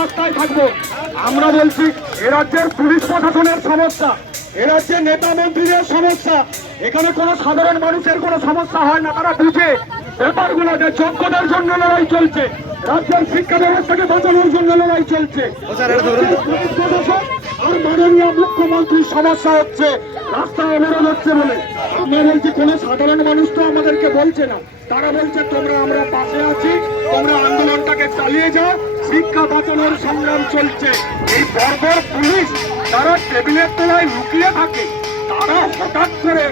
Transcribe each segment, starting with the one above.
রাস্তায় থাকবো। আমরা বলছি এ রাজ্যের পুলিশ প্রশাসনের সমস্যা, এ রাজ্যের নেতা মন্ত্রীদের সমস্যা, এখানে কোনো সাধারণ মানুষের কোনো সমস্যা হয় না। তারা বুঝে ব্যাপারগুলো যে যোগ্যদের জন্য লড়াই চলছে, রাজ্যের শিক্ষা ব্যবস্থাকে বাঁচানোর জন্য লড়াই চলছে। আর মাননীয় মুখ্যমন্ত্রীর সমস্যা হচ্ছে রাস্তায় অবরোধ হচ্ছে বলে। আমরা বলছি কোনো সাধারণ মানুষ তো আমাদেরকে বলছে না, তারা বলছে আমরা পাশে আছি, তোমরা আন্দোলনটাকে চালিয়ে যাও, শিক্ষা বাঁচানোর সংগ্রাম চলছে। এই বর্বর পুলিশ তারা টেবিলের তলায় লুকিয়ে থাকে, তারা হঠাৎ করে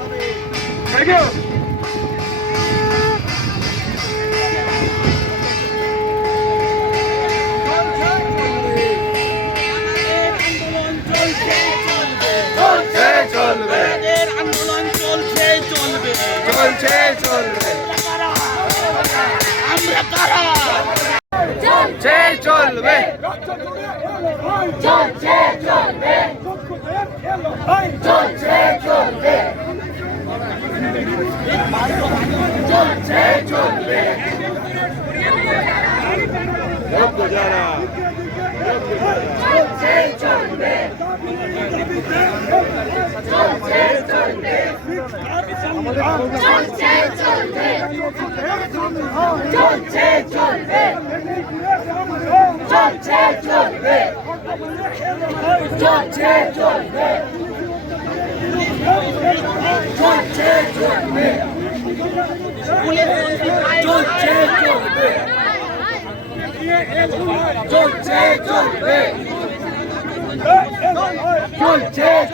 জেগে চলবে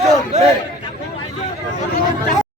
চলবে